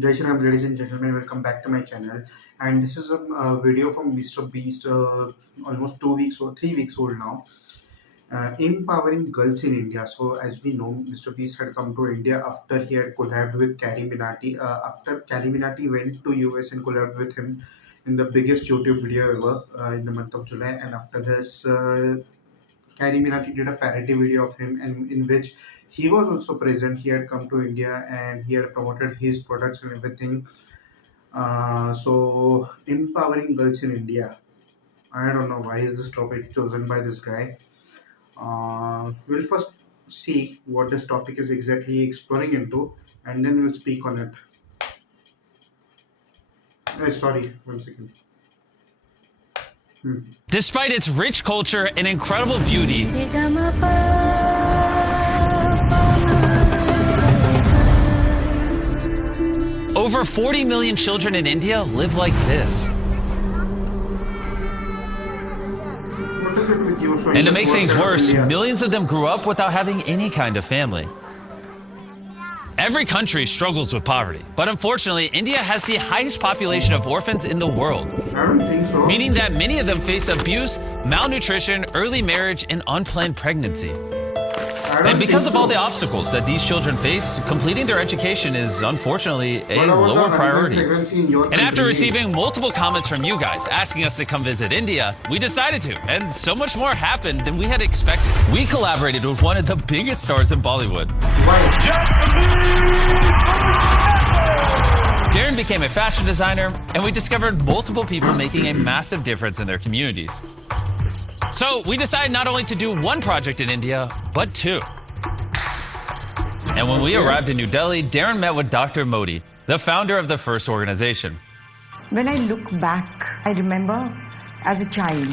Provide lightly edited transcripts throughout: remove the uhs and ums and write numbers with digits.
Jai Shri Ram, ladies and gentlemen, welcome back to my channel. And this is a video from Mr. Beast, almost 2 weeks or 3 weeks old now. Empowering girls in India. So, as we know, Mr. Beast had come to India after he had collabed with Carrie Minati. After Carrie Minati went to US and collabed with him in the biggest YouTube video ever in the month of July. And after this, Carrie Minati did a parody video of him, and in which he was also present. He had come to India and he had promoted his products and everything. So empowering girls in India. I don't know why is this topic chosen by this guy. We'll first see what this topic is exactly exploring into, and then we'll speak on it. Sorry, 1 second. Despite its rich culture and incredible beauty, over 40 million children in India live like this. What is it with you? And to make things worse, millions of them grew up without having any kind of family. Every country struggles with poverty, but unfortunately, India has the highest population of orphans in the world. I don't think so. Meaning that many of them face abuse, malnutrition, early marriage, and unplanned pregnancy. And because of all the obstacles that these children face, completing their education is unfortunately a lower priority. And after receiving multiple comments from you guys asking us to come visit India, we decided to, and so much more happened than we had expected. We collaborated with one of the biggest stars in Bollywood. Darren became a fashion designer, and we discovered multiple people making a massive difference in their communities. So we decided not only to do one project in India, but two. And when we arrived in New Delhi, Darren met with Dr. Modi, the founder of the first organization. When I look back, I remember as a child,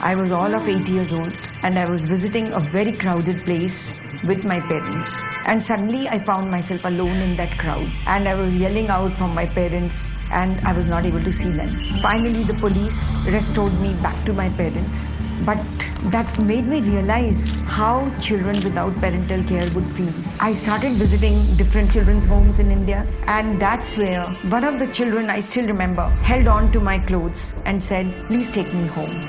I was all of 8 years old and I was visiting a very crowded place with my parents. And suddenly I found myself alone in that crowd and I was yelling out for my parents and I was not able to see them. Finally, the police restored me back to my parents. But that made me realize how children without parental care would feel. I started visiting different children's homes in India, and that's where one of the children, I still remember, held on to my clothes and said, "Please take me home."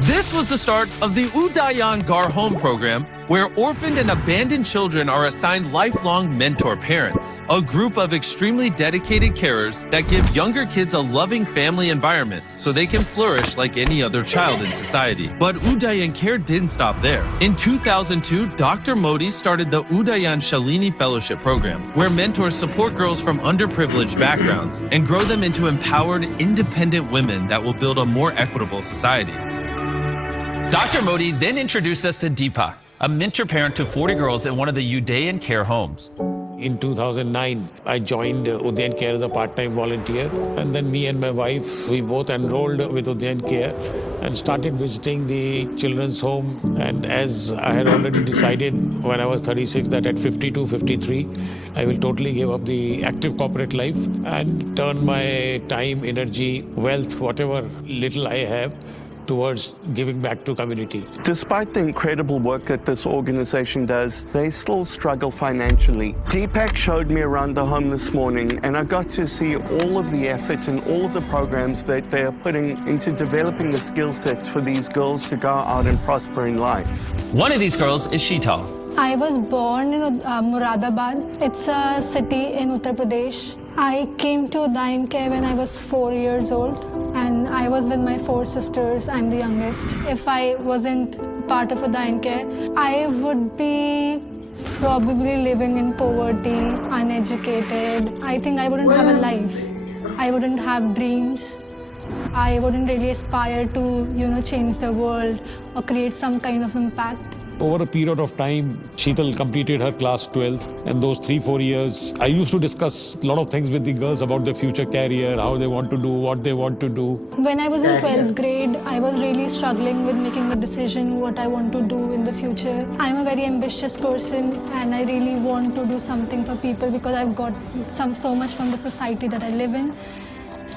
This was the start of the Udayan Gar Home program, where orphaned and abandoned children are assigned lifelong mentor parents, a group of extremely dedicated carers that give younger kids a loving family environment so they can flourish like any other child in society. But Udayan Care didn't stop there. In 2002, Dr. Modi started the Udayan Shalini Fellowship Program, where mentors support girls from underprivileged backgrounds and grow them into empowered, independent women that will build a more equitable society. Dr. Modi then introduced us to Deepak, a mentor parent to 40 girls in one of the Udayan Care homes. In 2009, I joined Udayan Care as a part-time volunteer. And then me and my wife, we both enrolled with Udayan Care and started visiting the children's home. And as I had already decided when I was 36 that at 52, 53, I will totally give up the active corporate life and turn my time, energy, wealth, whatever little I have, towards giving back to community. Despite the incredible work that this organization does, they still struggle financially. Deepak showed me around the home this morning and I got to see all of the effort and all of the programs that they are putting into developing the skill sets for these girls to go out and prosper in life. One of these girls is Sheetal. I was born in Moradabad. It's a city in Uttar Pradesh. I came to Udayan Care when I was 4 years old and I was with my 4 sisters. I'm the youngest. If I wasn't part of Udayan Care, I would be probably living in poverty, uneducated. I think I wouldn't have a life. I wouldn't have dreams. I wouldn't really aspire to, change the world or create some kind of impact. Over a period of time, Sheetal completed her class 12th, and those 3-4 years, I used to discuss a lot of things with the girls about their future career, how they want to do, what they want to do. When I was in 12th grade, I was really struggling with making a decision what I want to do in the future. I'm a very ambitious person and I really want to do something for people because I've got so much from the society that I live in.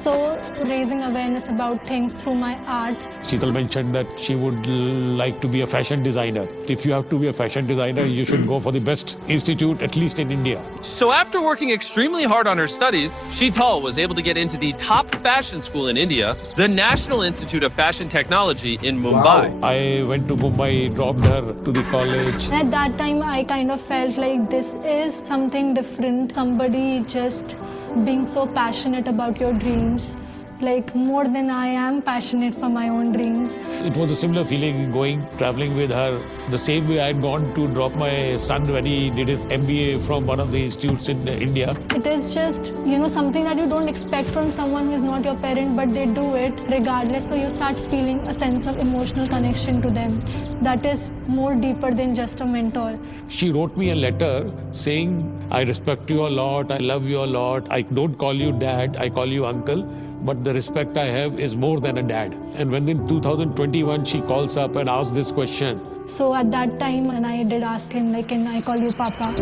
also raising awareness about things through my art. Sheetal mentioned that she would like to be a fashion designer. If you have to be a fashion designer, you should go for the best institute, at least in India. So after working extremely hard on her studies, Sheetal was able to get into the top fashion school in India, the National Institute of Fashion Technology in Mumbai. Wow. I went to Mumbai, dropped her to the college. At that time, I kind of felt like this is something different. Somebody just being so passionate about your dreams, like more than I am passionate for my own dreams. It was a similar feeling traveling with her. The same way I had gone to drop my son when he did his MBA from one of the institutes in India. It is just, something that you don't expect from someone who is not your parent, but they do it regardless. So you start feeling a sense of emotional connection to them. That is more deeper than just a mentor. She wrote me a letter saying, I respect you a lot, I love you a lot. I don't call you dad, I call you uncle. But the respect I have is more than a dad. And when in 2021 she calls up and asks this question. So at that time, and I did ask him, can I call you Papa?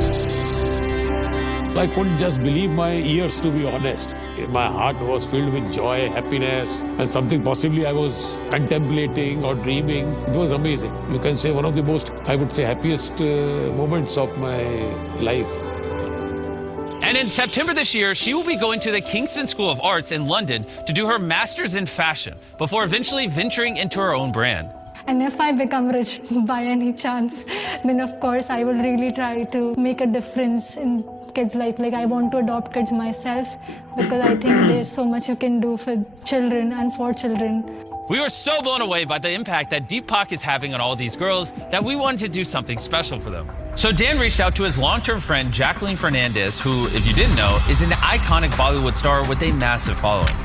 I couldn't just believe my ears, to be honest. My heart was filled with joy, happiness, and something possibly I was contemplating or dreaming. It was amazing. You can say one of the most, I would say, happiest moments of my life. And in September this year, she will be going to the Kingston School of Arts in London to do her master's in fashion before eventually venturing into her own brand. And if I become rich by any chance, then of course I will really try to make a difference in kids' life. Like I want to adopt kids myself because I think there's so much you can do for children and for children. We were so blown away by the impact that Deepak is having on all these girls that we wanted to do something special for them. So Dan reached out to his long-term friend, Jacqueline Fernandez, who, if you didn't know, is an iconic Bollywood star with a massive following.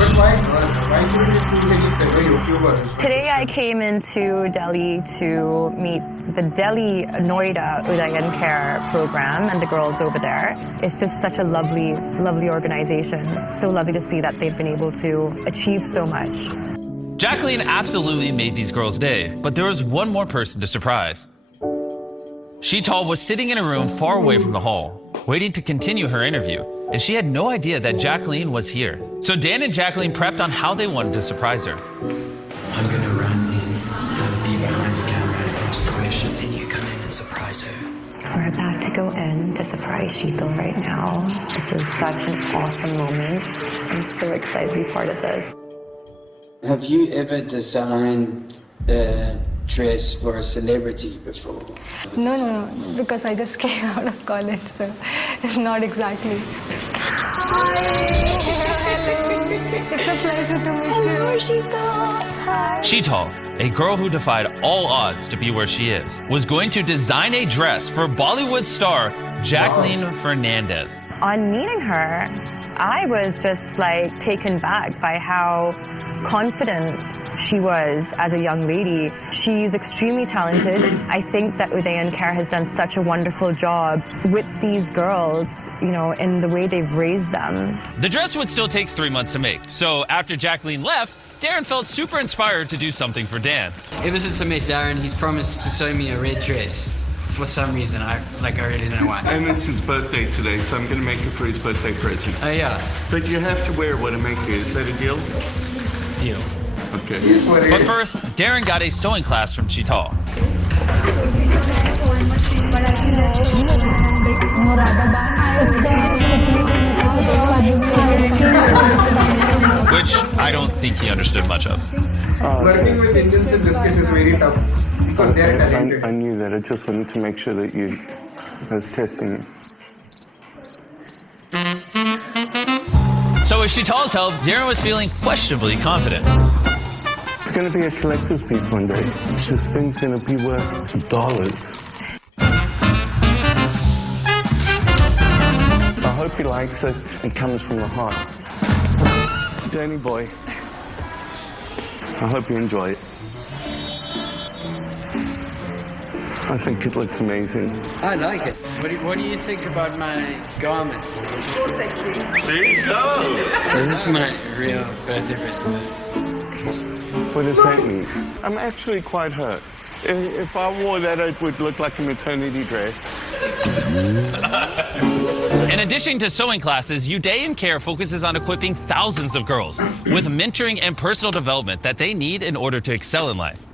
But why shouldn't it be any fellow YouTubers? Today I came into Delhi to meet the Delhi Noida Udayan Care program and the girls over there. It's just such a lovely, lovely organization. So lovely to see that they've been able to achieve so much. Jacqueline absolutely made these girls' day, but there was one more person to surprise. Sheetal was sitting in a room far away from the hall, waiting to continue her interview, and she had no idea that Jacqueline was here. So Dan and Jacqueline prepped on how they wanted to surprise her. I'm gonna run in and be behind the camera and ask the question, then you come in and surprise her. We're about to go in to surprise Sheetal right now. This is such an awesome moment. I'm so excited to be part of this. Have you ever designed a dress for a celebrity before? No, because I just came out of college, so not exactly. Hi! Hello! It's a pleasure to meet you. Hello, Sheetal! Hi! Sheetal, a girl who defied all odds to be where she is, was going to design a dress for Bollywood star Jacqueline Fernandez. On meeting her, I was just taken back by how confident she was as a young lady. She's extremely talented. I think that Udayan Care has done such a wonderful job with these girls, in the way they've raised them. The dress would still take 3 months to make, so after Jacqueline left, Darren felt super inspired to do something for Dan. Ever since I met Darren, he's promised to sew me a red dress. For some reason, I really don't know why. And it's his birthday today, so I'm going to make it for his birthday present. Oh yeah. But you have to wear what I make you. Is that a deal? Deal. Okay. But first, Darren got a sewing class from Sheetal. Which I don't think he understood much of. Working with Indians in this case is very tough because they are talented. I knew that. I just wanted to make sure that I was testing you. So with Sheetal's help, Darren was feeling questionably confident. It's going to be a collector's piece one day. This thing's going to be worth dollars. I hope he likes it. It comes from the heart. Danny boy, I hope you enjoy it. I think it looks amazing. I like it. What do you think about my garment? So sexy. There you go. This is my real birthday present. What does that mean? I'm actually quite hurt. If I wore that, it would look like a maternity dress. In addition to sewing classes, Uday in Care focuses on equipping thousands of girls with mentoring and personal development that they need in order to excel in life.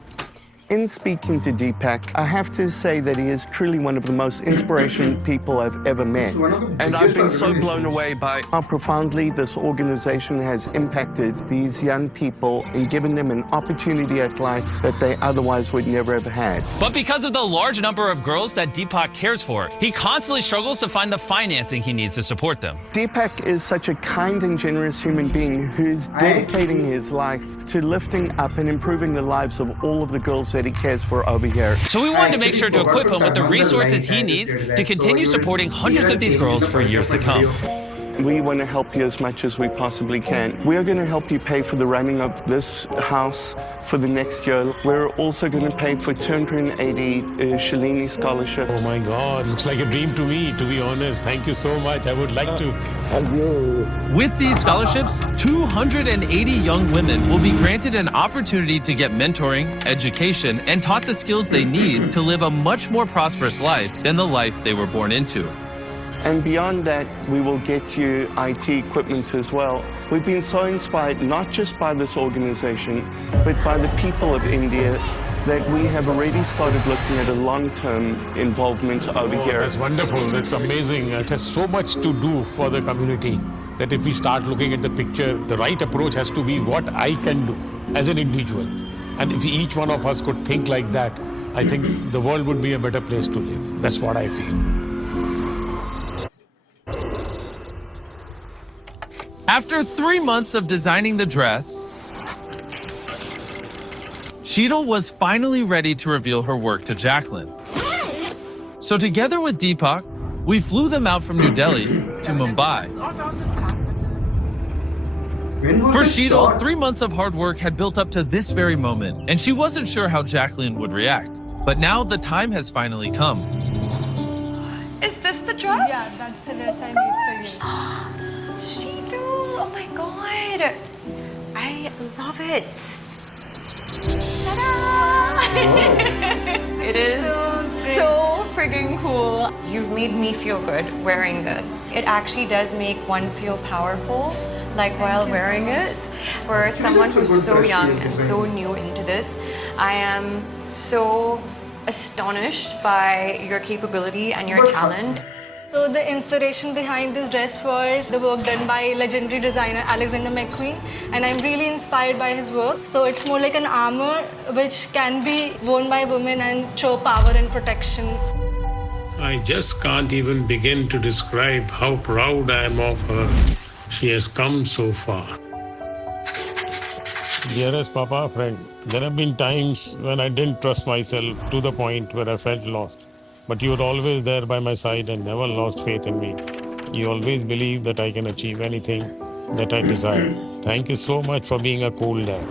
In speaking to Deepak, I have to say that he is truly one of the most inspirational people I've ever met. And I've been so blown away by how profoundly this organization has impacted these young people and given them an opportunity at life that they otherwise would never have had. But because of the large number of girls that Deepak cares for, he constantly struggles to find the financing he needs to support them. Deepak is such a kind and generous human being who's dedicating his life to lifting up and improving the lives of all of the girls that he cares for over here. So we wanted to make sure to equip him with the resources he needs to continue supporting hundreds of these girls for years to come. We want to help you as much as we possibly can. We are going to help you pay for the running of this house for the next year. We're also going to pay for 280 Shalini scholarships. Oh my God, looks like a dream to me, to be honest. Thank you so much. I would like to. With these scholarships, 280 young women will be granted an opportunity to get mentoring, education, and taught the skills they need to live a much more prosperous life than the life they were born into. And beyond that, we will get you IT equipment as well. We've been so inspired, not just by this organization, but by the people of India, that we have already started looking at a long-term involvement over here. That's wonderful. That's amazing. It has so much to do for the community that if we start looking at the picture, the right approach has to be what I can do as an individual. And if each one of us could think like that, I think the world would be a better place to live. That's what I feel. After 3 months of designing the dress, Sheetal was finally ready to reveal her work to Jacqueline. So together with Deepak, we flew them out from New Delhi to Mumbai. For Sheetal, 3 months of hard work had built up to this very moment, and she wasn't sure how Jacqueline would react. But now the time has finally come. Is this the dress? Yeah, that's the dress I made for you. Sheetal, oh my god. I love it. Ta-da! It is so friggin' cool. You've made me feel good wearing this. It actually does make one feel powerful, like while wearing it. For someone who's so young and so new into this, I am so astonished by your capability and your talent. So the inspiration behind this dress was the work done by legendary designer Alexander McQueen, and I'm really inspired by his work. So it's more like an armor which can be worn by women and show power and protection. I just can't even begin to describe how proud I am of her. She has come so far. Dearest Papa, friend, there have been times when I didn't trust myself to the point where I felt lost. But you were always there by my side and never lost faith in me. You always believed that I can achieve anything that I desire. Thank you so much for being a cool dad.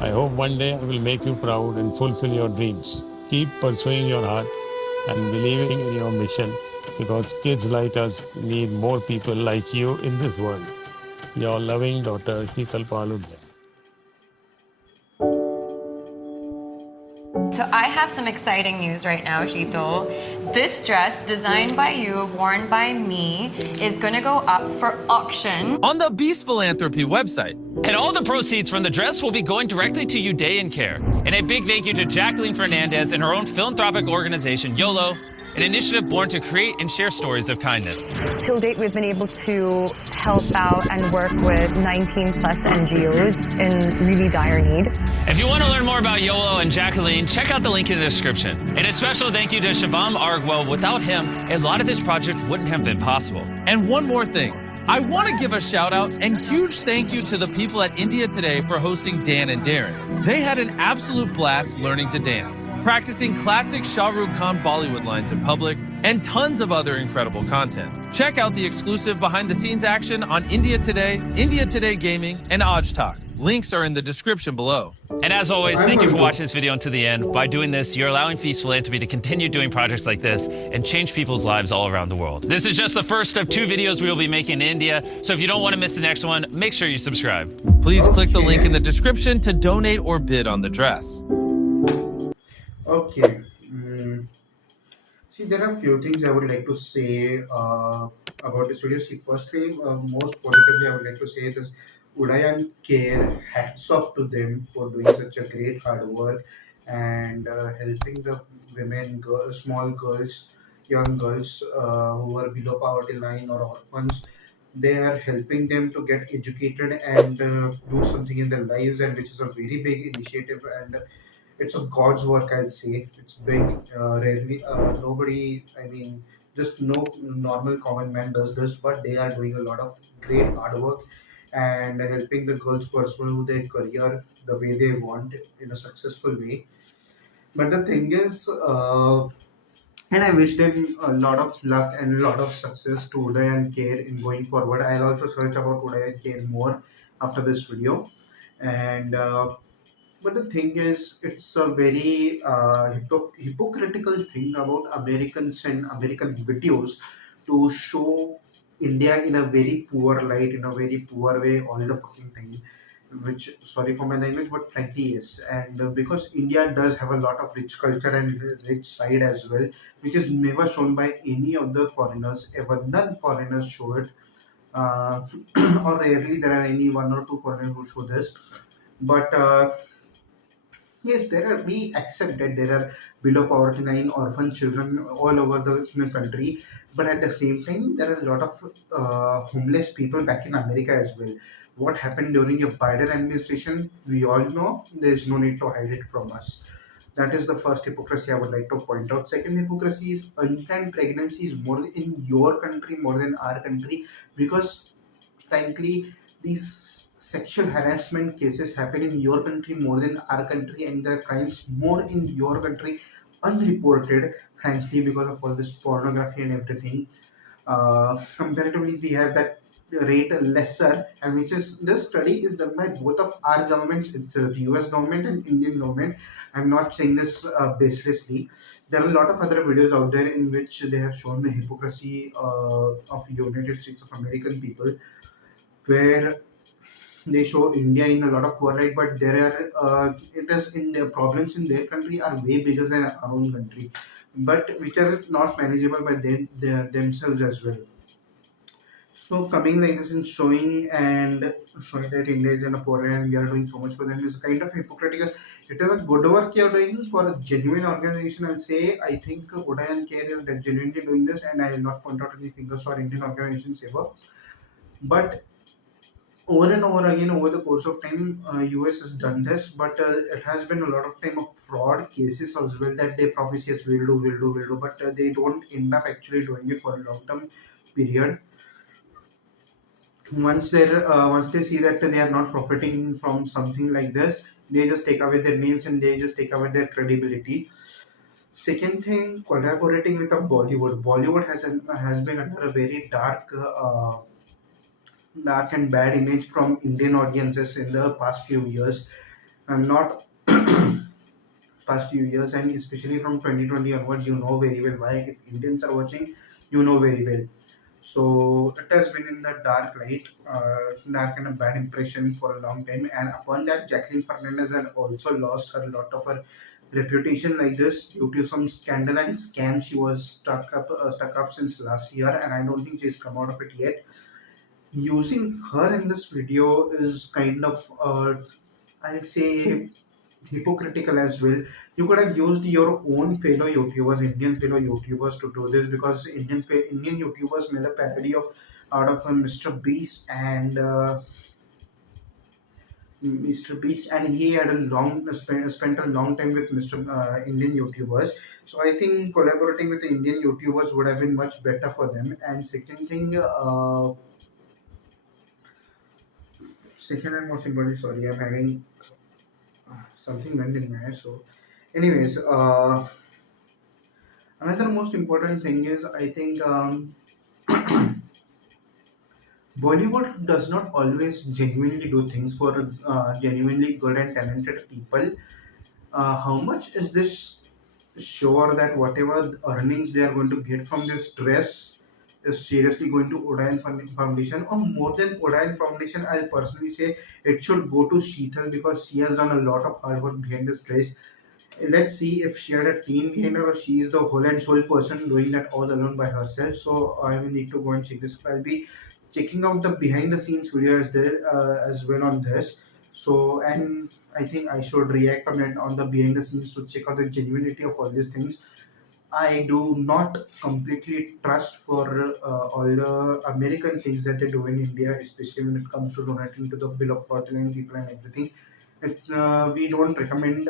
I hope one day I will make you proud and fulfill your dreams. Keep pursuing your heart and believing in your mission, because kids like us need more people like you in this world. Your loving daughter, Sheetal Paludya. So I have some exciting news right now, Sheetal. This dress, designed by you, worn by me, is gonna go up for auction On the Beast Philanthropy website. And all the proceeds from the dress will be going directly to Uday in Care. And a big thank you to Jacqueline Fernandez and her own philanthropic organization, YOLO, an initiative born to create and share stories of kindness. Till date, we've been able to help out and work with 19 plus NGOs in really dire need. If you want to learn more about YOLO and Jacqueline, check out the link in the description. And a special thank you to Shivam Argwell. Without him, a lot of this project wouldn't have been possible. And one more thing. I want to give a shout out and huge thank you to the people at India Today for hosting Dan and Darren. They had an absolute blast learning to dance, practicing classic Shah Rukh Khan Bollywood lines in public, and tons of other incredible content. Check out the exclusive behind the scenes action on India Today Gaming, and Aj Talk. Links are in the description below. And as always, thank you for watching this video until the end. By doing this, you're allowing Feast Philanthropy to continue doing projects like this and change people's lives all around the world. This is just the first of 2 videos we will be making in India, so if you don't want to miss the next one, make sure you subscribe. Please click the link in the description to donate or bid on the dress. Okay. See, there are a few things I would like to say about this video. See, firstly, most positively, I would like to say this Udayan Care, hats off to them for doing such a great hard work and helping the women, girls, small girls, young girls who are below poverty line or orphans. They are helping them to get educated and do something in their lives, and which is a very big initiative, and it's a God's work. I'll say it's big. Rarely, nobody. I mean, just no normal common man does this, but they are doing a lot of great hard work and helping the girls pursue their career the way they want in a successful way. But the thing is, and I wish them a lot of luck and a lot of success to Uday and Care in going forward. I'll also search about Uday and Care more after this video. And but the thing is, it's a very hypocritical thing about Americans and American videos to show India in a very poor light, in a very poor way all the fucking time. Which, sorry for my language, but frankly, yes. And because India does have a lot of rich culture and rich side as well, which is never shown by any of the foreigners ever. None foreigners show it, or rarely there are any one or two foreigners who show this. But yes, there are. We accept that there are below poverty line orphan children all over the country, but at the same time, there are a lot of homeless people back in America as well. What happened during your Biden administration, we all know. There is no need to hide it from us. That is the first hypocrisy I would like to point out. Second hypocrisy is unplanned pregnancy is more in your country more than our country, because frankly, these sexual harassment cases happen in your country more than our country, and the crimes more in your country unreported, frankly, because of all this pornography and everything. Comparatively, we have that rate lesser, and which is this study is done by both of our governments itself, US government and Indian government. I'm not saying this baselessly. There are a lot of other videos out there in which they have shown the hypocrisy of United States of American people, where they show India in a lot of poor light, but there are it is in their problems in their country are way bigger than our own country, but which are not manageable by themselves as well. So coming like this and showing that India is in a poor and we are doing so much for them is kind of hypocritical. It is a good work you are doing for a genuine organization. I'll say I think Uday and Care is genuinely doing this, and I will not point out any fingers for Indian organizations ever. But over and over again over the course of time, US has done this, but it has been a lot of time of fraud cases as well that they promise yes will do, but they don't end up actually doing it for a long term period. Once they see that they are not profiting from something like this, they just take away their names and they just take away their credibility. Second thing, collaborating with a Bollywood. Bollywood has been under a very dark and bad image from Indian audiences in the past few years. And not past few years, and especially from 2020 onwards, you know very well why. If Indians are watching, you know very well. So it has been in the dark light, dark and a bad impression for a long time. And upon that, Jacqueline Fernandez had also lost a lot of her reputation like this due to some scandal and scam she was stuck up since last year, and I don't think she's come out of it yet. Using her in this video is kind of, I'll say, hypocritical as well. You could have used your own fellow YouTubers, Indian fellow YouTubers, to do this, because Indian YouTubers made a parody of out of Mr. Beast and he had spent a long time with Indian YouTubers. So I think collaborating with the Indian YouTubers would have been much better for them. And second thing, second and most important, sorry, I'm having something went in my head. So, anyways, another most important thing is I think Bollywood does not always genuinely do things for genuinely good and talented people. How much is this sure that whatever earnings they are going to get from this dress is seriously going to Udayan Foundation, or more than Udayan Foundation? I'll personally say it should go to Sheetal, because she has done a lot of hard work behind this dress. let's see if she had a team behind her or she is the whole and sole person doing that all alone by herself. So I will need to go and check this. I'll be checking out the behind the scenes videos there as well on this. So, and I think I should react on it on the behind the scenes to check out the genuinity of all these things. I do not completely trust for all the American things that they do in India, especially when it comes to donating to the bill of particular people and everything. It's we don't recommend,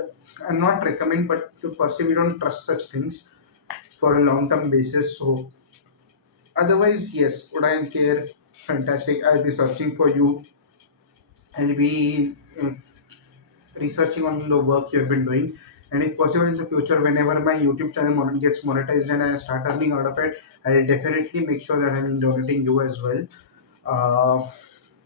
not recommend, but to per se we don't trust such things for a long term basis. So otherwise, yes, would I care? Fantastic. I'll be searching for you. I'll be researching on the work you have been doing, and if possible in the future whenever my YouTube channel gets monetized and I start earning out of it, I'll definitely make sure that I'm donating you as well. uh,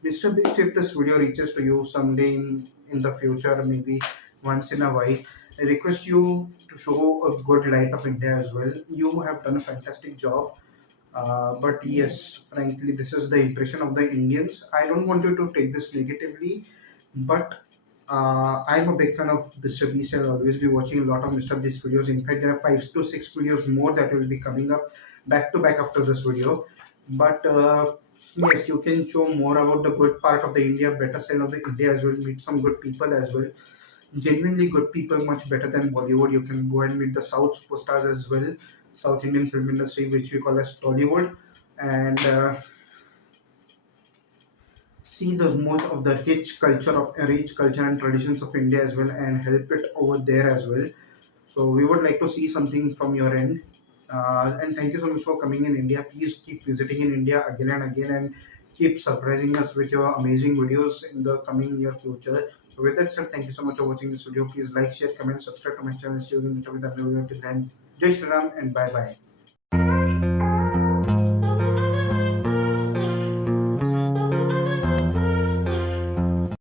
Mr. Beast, if this video reaches to you someday in the future, maybe once in a while, I request you to show a good light of India as well. You have done a fantastic job. But yes, frankly, this is the impression of the Indians. I don't want you to take this negatively, but I'm a big fan of Mr. Beast. I'll always be watching a lot of Mr. Beast videos. In fact, there are 5 to 6 videos more that will be coming up back to back after this video. But yes, you can show more about the good part of the India, better side of the India as well. Meet some good people as well. Genuinely good people, much better than Bollywood. You can go and meet the South superstars as well. South Indian film industry, which we call as Tollywood, and see the most of the rich culture and traditions of India as well, and help it over there as well. So we would like to see something from your end. And thank you so much for coming in India. Please keep visiting in India again and again, and keep surprising us with your amazing videos in the coming near future. So with that said, thank you so much for watching this video. Please like, share, comment, subscribe to my channel. See you again with another video. Till then, Jai Shri Ram and bye bye.